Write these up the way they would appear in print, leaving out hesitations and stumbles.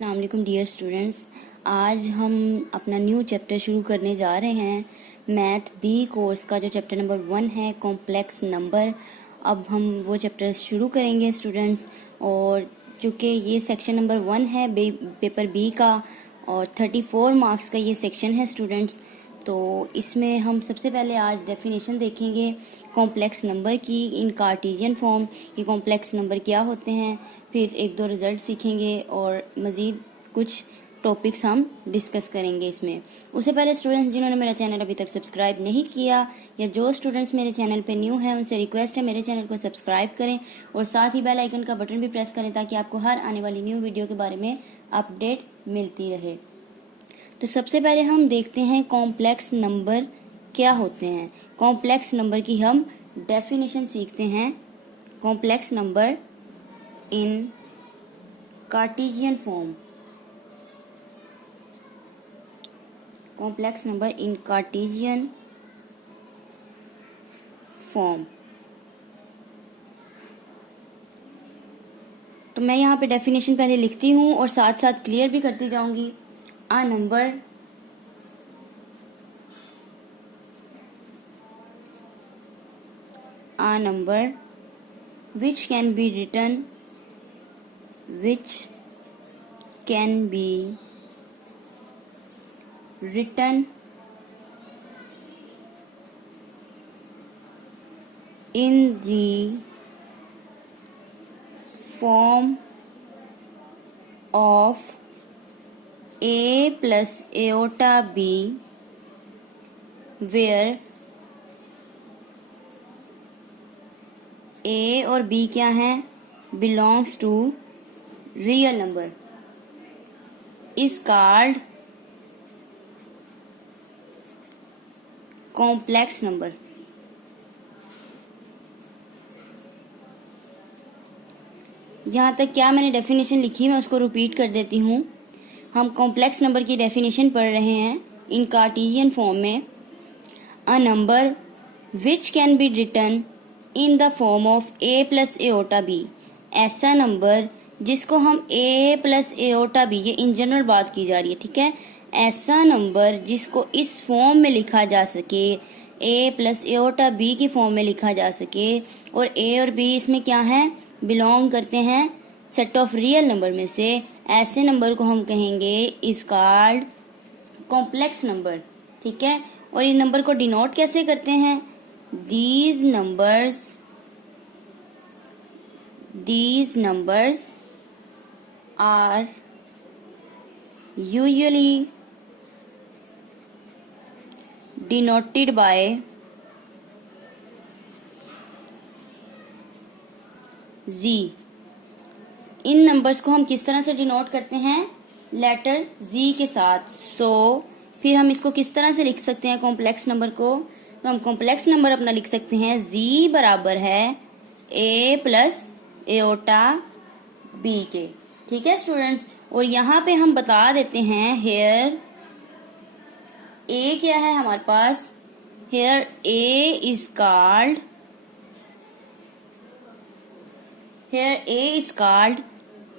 अस्सलाम वालेकुम dear students. आज हम अपना न्यू चैप्टर शुरू करने जा रहे हैं मैथ बी कोर्स का, जो चैप्टर नंबर 1 है कॉम्प्लेक्स नंबर। अब हम वो चैप्टर शुरू करेंगे स्टूडेंट्स, और चूँकि ये सेक्शन नंबर 1 है पेपर बी का और 34 मार्क्स का ये सेक्शन है स्टूडेंट्स। तो इसमें हम सबसे पहले आज डेफिनेशन देखेंगे कॉम्प्लेक्स नंबर की इन कार्टेशियन फॉर्म। ये कॉम्प्लेक्स नंबर क्या होते हैं, फिर एक दो रिज़ल्ट सीखेंगे और मज़ीद कुछ टॉपिक्स हम डिस्कस करेंगे इसमें। उससे पहले स्टूडेंट्स जिन्होंने मेरा चैनल अभी तक सब्सक्राइब नहीं किया या जो स्टूडेंट्स मेरे चैनल पे न्यू हैं, उनसे रिक्वेस्ट है मेरे चैनल को सब्सक्राइब करें और साथ ही बेल आइकन का बटन भी प्रेस करें ताकि आपको हर आने वाली न्यू वीडियो के बारे में अपडेट मिलती रहे। तो सबसे पहले हम देखते हैं कॉम्प्लेक्स नंबर क्या होते हैं। कॉम्प्लेक्स नंबर की हम डेफिनेशन सीखते हैं। Complex number in Cartesian form. Complex number in Cartesian form. तो मैं यहाँ पे डेफिनेशन पहले लिखती हूँ और साथ साथ क्लियर भी करती जाऊंगी। A number which can be written in the form of a plus iota b, where a और b क्या है, belongs to real number, is called complex number। यहाँ तक क्या मैंने डेफिनेशन लिखी, मैं उसको रिपीट कर देती हूँ। हम कॉम्प्लेक्स नंबर की डेफिनेशन पढ़ रहे हैं इन कार्टेशियन फॉर्म में। A number which can be written in the form of a plus iota b, ऐसा नंबर जिसको हम a प्लस एओटा b, ये इन जनरल बात की जा रही है, ठीक है। ऐसा नंबर जिसको इस फॉर्म में लिखा जा सके, a प्लस एओटा b की फॉर्म में लिखा जा सके, और a और b इसमें क्या है, बिलोंग करते हैं सेट ऑफ रियल नंबर में से, ऐसे नंबर को हम कहेंगे इज कॉल्ड कॉम्प्लेक्स नंबर, ठीक है। और इन नंबर को डिनोट कैसे करते हैं, these numbers are usually denoted by z। In numbers को हम किस तरह से डिनोट करते हैं, लेटर z के साथ। सो फिर हम इसको किस तरह से लिख सकते हैं कॉम्प्लेक्स नंबर को, तो हम कॉम्प्लेक्स नंबर अपना लिख सकते हैं z बराबर है a प्लस एओटा b के, ठीक है स्टूडेंट्स। और यहाँ पे हम बता देते हैं हेयर a क्या है हमारे पास, here a is called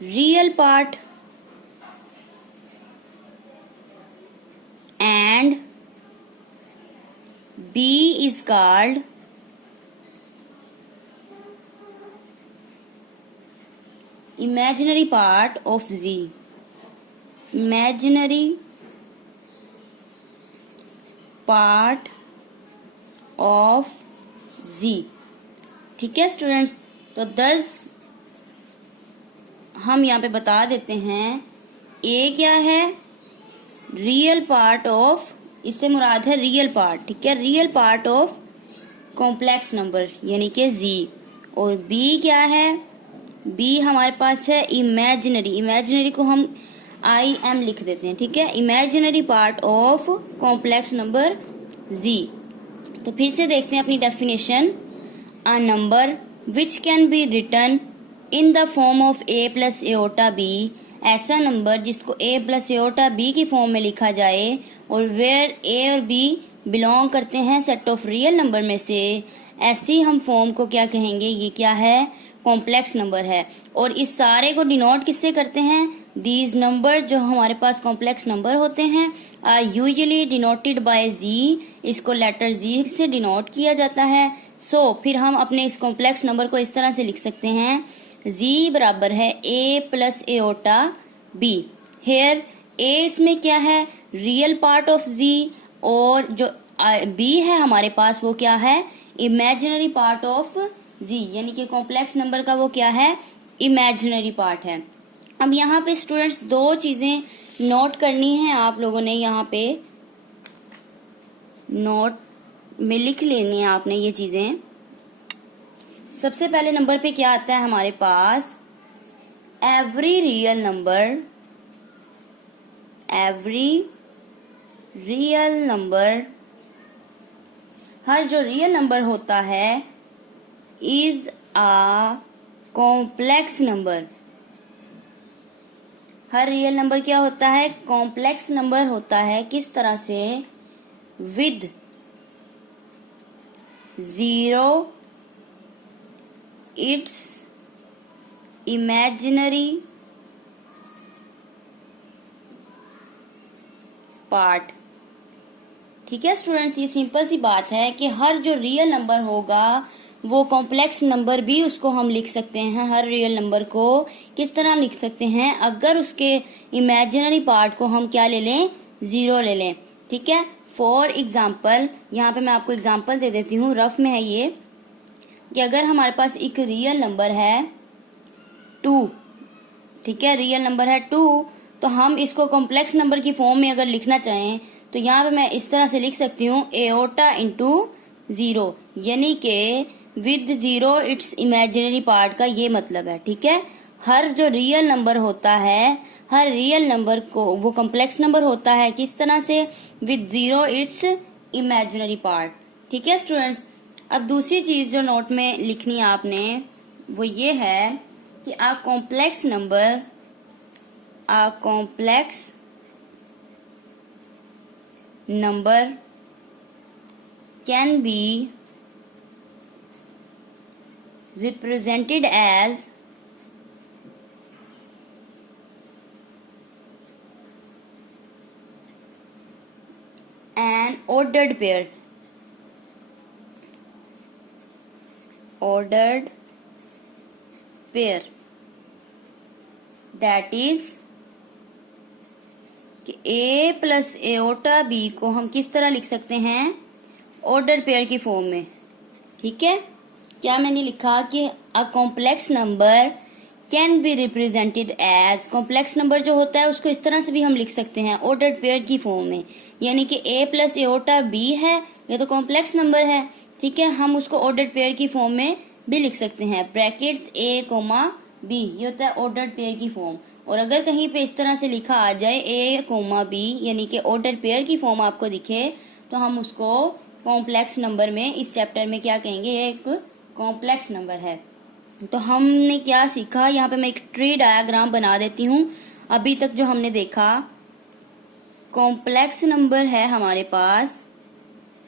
real part and b is called imaginary part of z, imaginary part of z, ठीक है स्टूडेंट्स। तो 10 हम यहाँ पे बता देते हैं a क्या है, रियल पार्ट ऑफ, इससे मुराद है रियल पार्ट, ठीक है, real part of complex number यानी कि z। और b क्या है, b हमारे पास है इमेजिनरी, इमेजिनरी को हम im लिख देते हैं, ठीक है, imaginary part of complex number z। तो फिर से देखते हैं अपनी definition. A number which can be written in the form of a plus iota b, ऐसा नंबर जिसको a प्लस एओटा b की फॉर्म में लिखा जाए और वेयर a और b बिलोंग करते हैं सेट ऑफ रियल नंबर में से, ऐसी हम फॉर्म को क्या कहेंगे, ये क्या है, कॉम्प्लेक्स नंबर है। और इस सारे को डिनोट किससे करते हैं, दीज नंबर जो हमारे पास कॉम्प्लेक्स नंबर होते हैं आर यूजुअली डिनोटेड बाय जी, इसको लेटर जी से डिनोट किया जाता है। फिर हम अपने इस कॉम्प्लेक्स नंबर को इस तरह से लिख सकते हैं, जी बराबर है a plus iota b। Here a इसमें क्या है, रियल पार्ट ऑफ z, और जो b है हमारे पास वो क्या है, इमेजिनरी पार्ट ऑफ z, यानी कि कॉम्प्लेक्स नंबर का वो क्या है, इमेजिनरी पार्ट है। अब यहाँ पे स्टूडेंट्स दो चीजें नोट करनी है, आप लोगों ने यहाँ पे नोट में लिख लेनी है आपने ये चीजें। सबसे पहले नंबर पे क्या आता है हमारे पास, every real number, every real number, हर जो रियल नंबर होता है इज अ कॉम्प्लेक्स नंबर। हर रियल नंबर क्या होता है, कॉम्प्लेक्स नंबर होता है। किस तरह से, with zero it's imaginary part. ठीक है स्टूडेंट्स, ये सिंपल सी बात है कि हर जो रियल नंबर होगा वो कॉम्प्लेक्स नंबर भी उसको हम लिख सकते हैं। हर रियल नंबर को किस तरह लिख सकते हैं, अगर उसके इमेजिनरी पार्ट को हम क्या ले लें, जीरो ले लें। ठीक है, फॉर एग्जाम्पल यहाँ पे मैं आपको एग्जाम्पल दे देती हूँ, रफ में है ये, कि अगर हमारे पास एक रियल नंबर है 2, ठीक है, रियल नंबर है 2, तो हम इसको कॉम्प्लेक्स नंबर की फॉर्म में अगर लिखना चाहें तो यहाँ पे मैं इस तरह से लिख सकती हूँ, एओटा इंटू जीरो, यानी कि with zero it's imaginary part का ये मतलब है। ठीक है, हर जो रियल नंबर होता है, हर रियल नंबर को वो कॉम्प्लेक्स नंबर होता है किस तरह से, with zero it's imaginary part. ठीक है स्टूडेंट्स, अब दूसरी चीज जो नोट में लिखनी है आपने वो ये है कि a complex number, a complex number can be represented as an ordered pair, ordered pair, that is कि a प्लस एओटा b को हम किस तरह लिख सकते हैं, ऑर्डर पेयर की फॉर्म में। ठीक है, क्या मैंने लिखा कि a complex number can be represented as, complex number जो होता है उसको इस तरह से भी हम लिख सकते हैं ऑर्डर्ड पेयर की फॉर्म में, यानी कि a प्लस एओटा b है, ये तो कॉम्प्लेक्स नंबर है। ठीक है, हम उसको ऑर्डर्ड पेयर की फॉर्म में भी लिख सकते हैं, ब्रैकेट्स a कोमा b, ये होता है ऑर्डर्ड पेयर की फॉर्म। और अगर कहीं पे इस तरह से लिखा आ जाए a कोमा b, यानी कि ऑर्डर्ड पेयर की फॉर्म आपको दिखे, तो हम उसको कॉम्प्लेक्स नंबर में इस चैप्टर में क्या कहेंगे, एक कॉम्प्लेक्स नंबर है। तो हमने क्या सीखा, यहाँ पे मैं एक ट्री डायग्राम बना देती हूँ। अभी तक जो हमने देखा, कॉम्प्लेक्स नंबर है हमारे पास,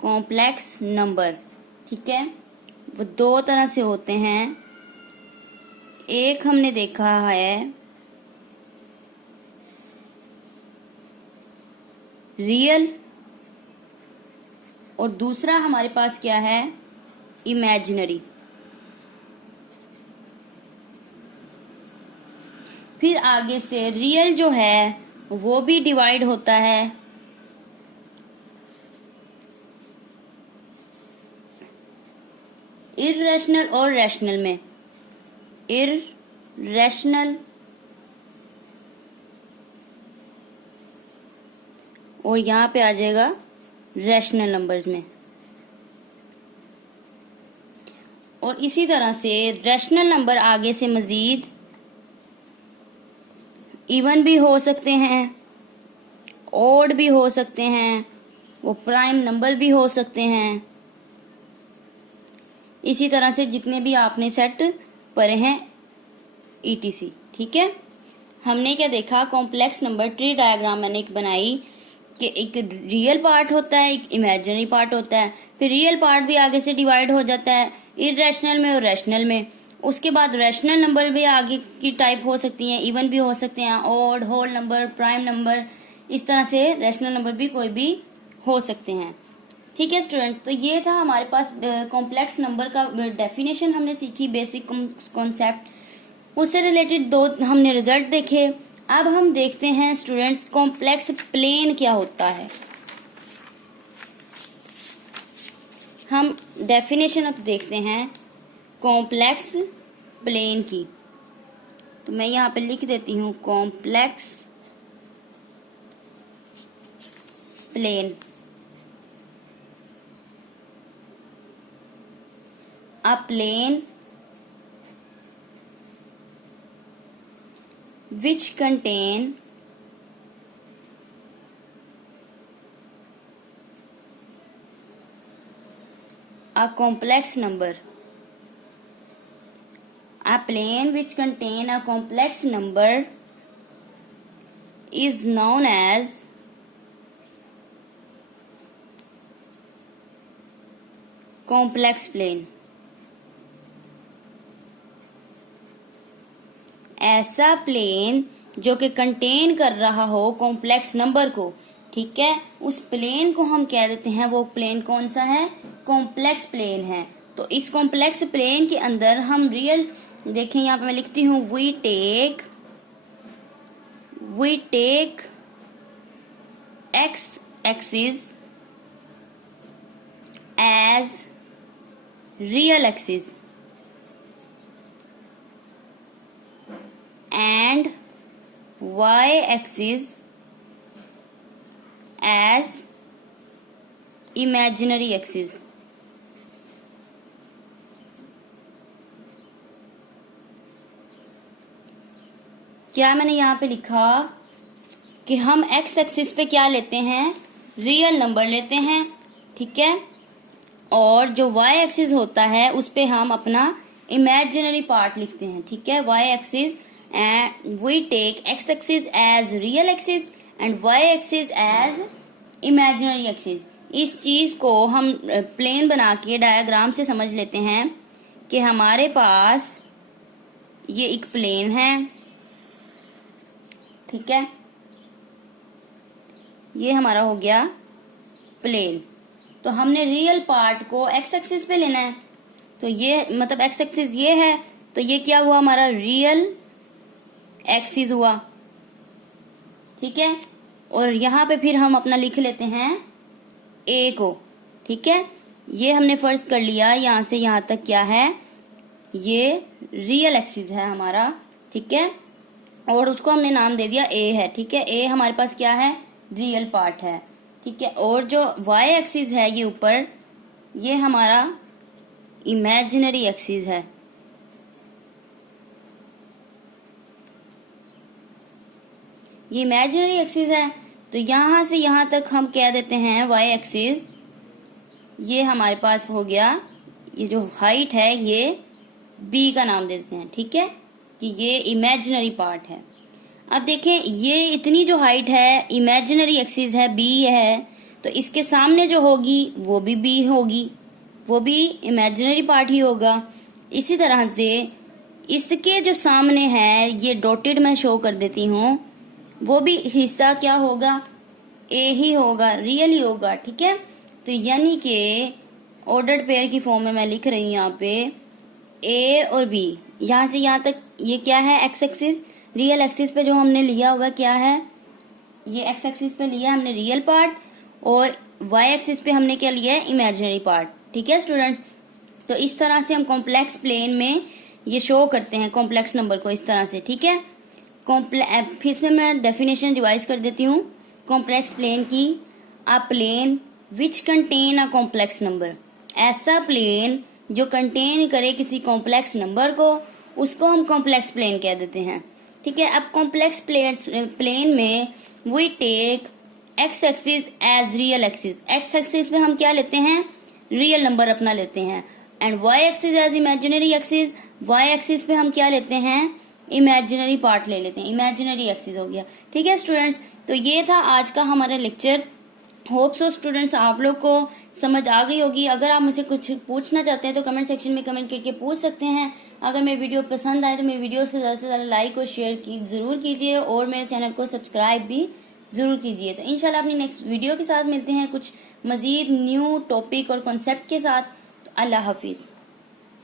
कॉम्प्लेक्स नंबर, ठीक है, वो दो तरह से होते हैं। एक हमने देखा है रियल, और दूसरा हमारे पास क्या है, इमेजिनरी। फिर आगे से रियल जो है वो भी डिवाइड होता है इररेशनल और रैशनल में, इररेशनल और यहाँ पे आ जाएगा रैशनल नंबर्स में। और इसी तरह से रैशनल नंबर आगे से मजीद इवन भी हो सकते हैं, ऑड भी हो सकते हैं, वो प्राइम नंबर भी हो सकते हैं। इसी तरह से जितने भी आपने सेट पढ़े हैं ETC। ठीक है, हमने क्या देखा, कॉम्प्लेक्स नंबर ट्री डायग्राम मैंने एक बनाई कि एक रियल पार्ट होता है, एक इमेजिनरी पार्ट होता है, फिर रियल पार्ट भी आगे से डिवाइड हो जाता है इररेशनल में और रैशनल में, उसके बाद रैशनल नंबर भी आगे की टाइप हो सकती हैं, इवन भी हो सकते हैं, odd, whole number, prime number, इस तरह से रैशनल नंबर भी कोई भी हो सकते हैं। ठीक है स्टूडेंट, तो ये था हमारे पास कॉम्प्लेक्स नंबर का डेफिनेशन हमने सीखी, बेसिक कॉन्सेप्ट, उससे रिलेटेड 2 हमने रिजल्ट देखे। अब हम देखते हैं स्टूडेंट्स कॉम्प्लेक्स प्लेन क्या होता है। हम डेफिनेशन अब देखते हैं कॉम्प्लेक्स प्लेन की। तो मैं यहाँ पे लिख देती हूँ complex plane. A plane which contain a complex number. A plane which contain a complex number is known as complex plane. ऐसा प्लेन जो कि कंटेन कर रहा हो कॉम्प्लेक्स नंबर को, ठीक है, उस प्लेन को हम कह देते हैं, वो प्लेन कौन सा है, कॉम्प्लेक्स प्लेन है। तो इस कॉम्प्लेक्स प्लेन के अंदर हम रियल, देखें यहाँ पे मैं लिखती हूँ we take x axis as real axis and y-axis as imaginary axis. क्या मैंने यहाँ पे लिखा कि हम x एक्सिस पे क्या लेते हैं, रियल नंबर लेते हैं, ठीक है, और जो y एक्सिस होता है उस पे हम अपना इमेजिनरी पार्ट लिखते हैं, ठीक है, y axis, and we take x axis as real axis and y axis as imaginary axis। इस चीज को हम प्लेन बना के डायग्राम से समझ लेते हैं कि हमारे पास ये एक प्लेन है, ठीक है, ये हमारा हो गया प्लेन। तो हमने रियल पार्ट को x एक्सिस पे लेना है, तो ये मतलब x एक्सिस ये है, तो ये क्या हुआ, हमारा रियल एक्सिस हुआ, ठीक है। और यहाँ पे फिर हम अपना लिख लेते हैं ए को, ठीक है, ये हमने फर्ज कर लिया यहाँ से यहाँ तक क्या है, ये रियल एक्सिस है हमारा, ठीक है, और उसको हमने नाम दे दिया ए है, ठीक है, ए हमारे पास क्या है, रियल पार्ट है, ठीक है, और जो वाई एक्सिस है ये ऊपर, ये हमारा इमेजिनरी एक्सिस है, ये इमेजिनरी एक्सिस है। तो यहां से यहां तक हम कह देते हैं वाई एक्सिस, ये हमारे पास हो गया, ये जो हाइट है ये बी का नाम देते हैं, ठीक है, कि ये इमेजिनरी पार्ट है। अब देखें ये इतनी जो हाइट है इमेजिनरी एक्सिस है, बी है, तो इसके सामने जो होगी वो भी बी होगी, वो भी इमेजिनरी पार्ट ही होगा। इसी तरह से इसके जो सामने है ये डॉटेड मैं शो कर देती हूँ, वो भी हिस्सा क्या होगा, ए ही होगा, रियल ही होगा, ठीक है। तो यानी कि ऑर्डर्ड पेयर की फॉर्म में मैं लिख रही हूँ यहाँ पे ए और बी, यहाँ से यहाँ तक ये क्या है, एक्स एक्सिस, रियल एक्सिस पे जो हमने लिया हुआ क्या है, ये एक्स एक्सिस पे लिया हमने रियल पार्ट, और वाई एक्सिस पे हमने क्या लिया है, इमेजिनरी पार्ट, ठीक है स्टूडेंट्स। तो इस तरह से हम कॉम्प्लेक्स प्लेन में ये शो करते हैं कॉम्प्लेक्स नंबर को, इस तरह से, ठीक है। फिर इसमें मैं डेफिनेशन रिवाइज कर देती हूँ कॉम्प्लेक्स प्लेन की। A plane which contain a complex number, ऐसा प्लेन जो कंटेन करे किसी कॉम्प्लेक्स नंबर को, उसको हम कॉम्प्लेक्स प्लेन कह देते हैं, ठीक है। अब कॉम्प्लेक्स प्लेन में we take x axis as real axis, x axis पे हम क्या लेते हैं, रियल नंबर अपना लेते हैं, and y axis as imaginary axis, y axis पे हम क्या लेते हैं, इमेजिनरी पार्ट ले लेते हैं, इमेजिनरी एक्सिस हो गया, ठीक है स्टूडेंट्स। तो ये था आज का हमारा लेक्चर। होप सो स्टूडेंट्स आप लोग को समझ आ गई होगी। अगर आप मुझसे कुछ पूछना चाहते हैं तो कमेंट सेक्शन में कमेंट करके पूछ सकते हैं। अगर मेरी वीडियो पसंद आए तो मेरी वीडियोस को ज़्यादा से ज़्यादा लाइक और शेयर ज़रूर कीजिए और मेरे चैनल को सब्सक्राइब भी ज़रूर कीजिए। तो इंशाल्लाह अपनी नेक्स्ट वीडियो के साथ मिलते हैं कुछ मज़ीद न्यू टॉपिक और कॉन्सेप्ट के साथ। अल्लाह हाफिज़।